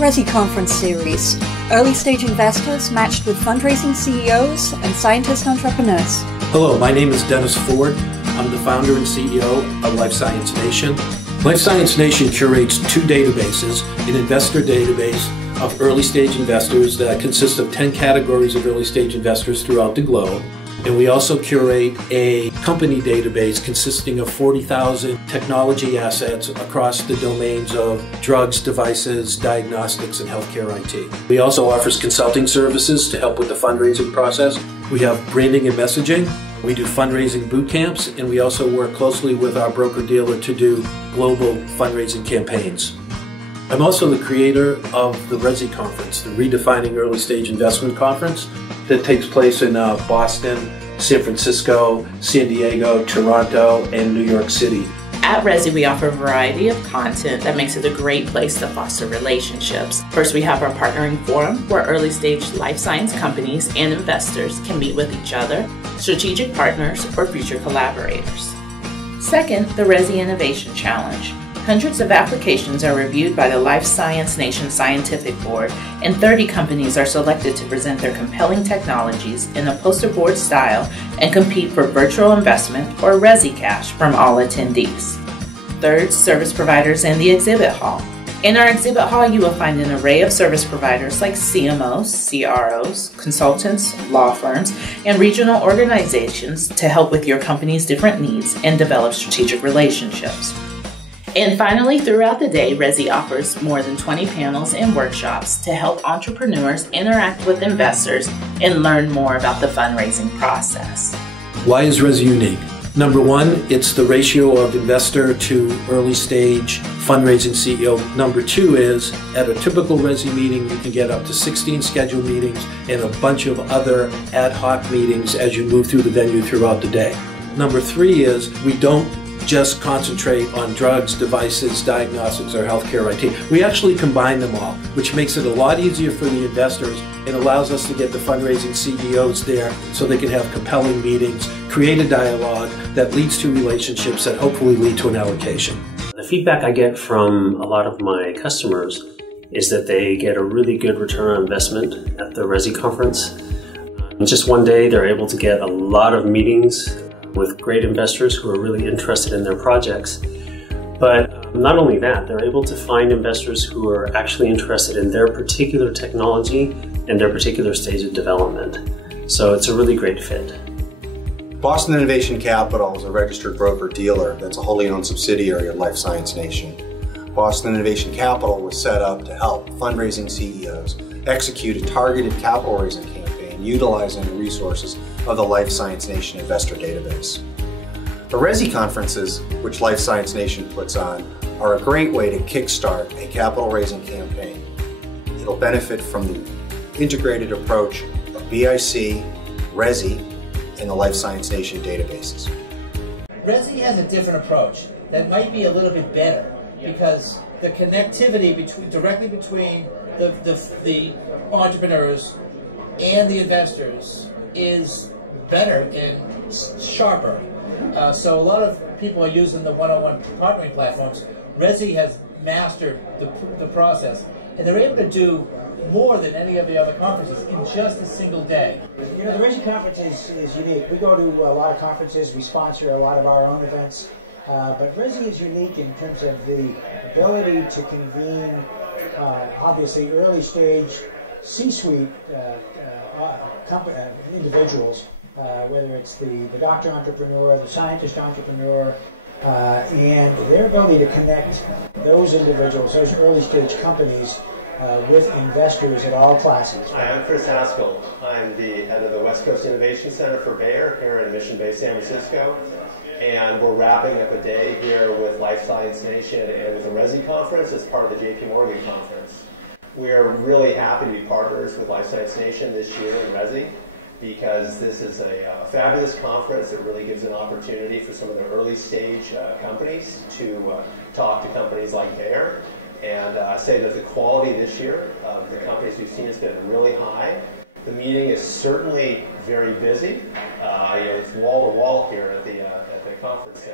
RESI Conference Series. Early stage investors matched with fundraising CEOs and scientist entrepreneurs. Hello, my name is Dennis Ford. I'm the founder and CEO of Life Science Nation. Life Science Nation curates two databases, an investor database of early stage investors that consists of 10 categories of early stage investors throughout the globe. And we also curate a company database consisting of 40,000 technology assets across the domains of drugs, devices, diagnostics, and healthcare IT. We also offer consulting services to help with the fundraising process. We have branding and messaging. We do fundraising boot camps, and we also work closely with our broker-dealer to do global fundraising campaigns. I'm also the creator of the RESI Conference, the Redefining Early Stage Investment Conference, that takes place in Boston, San Francisco, San Diego, Toronto, and New York City. At RESI, we offer a variety of content that makes it a great place to foster relationships. First, we have our partnering forum, where early stage life science companies and investors can meet with each other, strategic partners, or future collaborators. Second, the RESI Innovation Challenge. Hundreds of applications are reviewed by the Life Science Nation Scientific Board, and 30 companies are selected to present their compelling technologies in a poster board style and compete for virtual investment or RESI cash from all attendees. Third, service providers and the exhibit hall. In our exhibit hall, you will find an array of service providers like CMOs, CROs, consultants, law firms, and regional organizations to help with your company's different needs and develop strategic relationships. And finally, throughout the day, RESI offers more than 20 panels and workshops to help entrepreneurs interact with investors and learn more about the fundraising process. Why is RESI unique? Number one, it's the ratio of investor to early stage fundraising CEO. Number two is, at a typical RESI meeting, you can get up to 16 scheduled meetings and a bunch of other ad hoc meetings as you move through the venue throughout the day. Number three is, we don't just concentrate on drugs, devices, diagnostics, or healthcare IT. We actually combine them all, which makes it a lot easier for the investors and allows us to get the fundraising CEOs there so they can have compelling meetings, create a dialogue that leads to relationships that hopefully lead to an allocation. The feedback I get from a lot of my customers is that they get a really good return on investment at the RESI conference. In just one day, they're able to get a lot of meetings with great investors who are really interested in their projects. But not only that, they're able to find investors who are actually interested in their particular technology and their particular stage of development. So it's a really great fit. Boston Innovation Capital is a registered broker-dealer that's a wholly owned subsidiary of Life Science Nation. Boston Innovation Capital was set up to help fundraising CEOs execute a targeted capital raising campaign utilizing the resources of the Life Science Nation investor database. The RESI conferences, which Life Science Nation puts on, are a great way to kickstart a capital raising campaign. It'll benefit from the integrated approach of BIC, RESI, and the Life Science Nation databases. RESI has a different approach that might be a little bit better because the connectivity directly between the entrepreneurs and the investors is better and sharper. So a lot of people are using the one-on-one partnering platforms. RESI has mastered the process, and they're able to do more than any of the other conferences in just a single day. You know, the RESI conference is unique. We go to a lot of conferences, we sponsor a lot of our own events, but RESI is unique in terms of the ability to convene, obviously, early stage C-suite individuals, whether it's the doctor entrepreneur, the scientist entrepreneur, and their ability to connect those individuals, those early stage companies, with investors at all classes. Hi, I'm Chris Haskell. I'm the head of the West Coast Innovation Center for Bayer here in Mission Bay, San Francisco. And we're wrapping up a day here with Life Science Nation and with the RESI conference as part of the JP Morgan conference. We're really happy to be partners with Life Science Nation this year in RESI because this is a fabulous conference that really gives an opportunity for some of the early stage companies to talk to companies like Bayer. And I say that the quality this year of the companies we've seen has been really high. The meeting is certainly very busy. It's wall to wall here at the conference?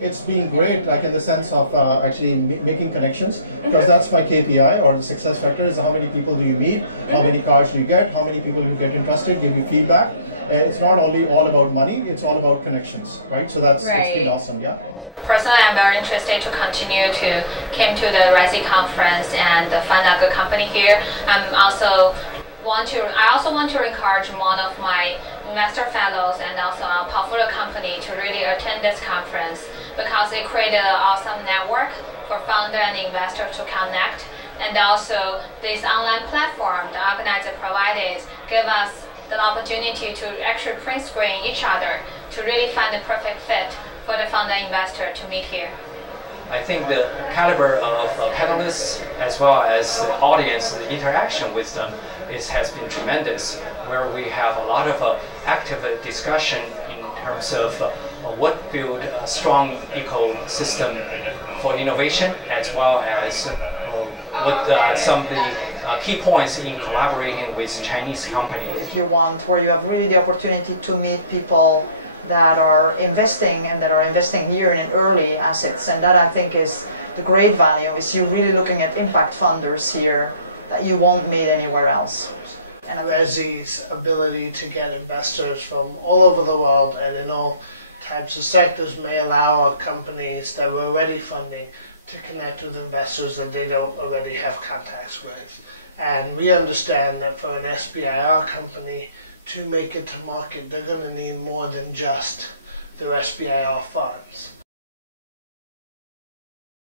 It's been great, like in the sense of actually making connections, because that's my KPI or the success factor is how many people do you meet, how many cards do you get, how many people you get interested, give you feedback. It's not only all about money, it's all about connections, right? So that's it's been awesome, yeah. Personally, I'm very interested to continue to come to the RESI conference and find a good company here. I also want to encourage one of my investor fellows and also our portfolio company to really attend this conference, because it created an awesome network for founder and investor to connect, and also this online platform the organizer provided give us the opportunity to actually print screen each other to really find the perfect fit for the founder investor to meet here. I think the caliber of panelists as well as the audience, the interaction with them has been tremendous, where we have a lot of active discussion in terms of what build a strong ecosystem for innovation, as well as what some of the key points in collaborating with Chinese companies. If you want, where you have really the opportunity to meet people that are investing and that are investing here in early assets, and that I think is the great value, is you're really looking at impact funders here that you won't meet anywhere else. And RESI's ability to get investors from all over the world and in all types of sectors may allow our companies that we're already funding to connect with investors that they don't already have contacts with. And we understand that for an SBIR company to make it to market, they're going to need more than just their SBIR funds.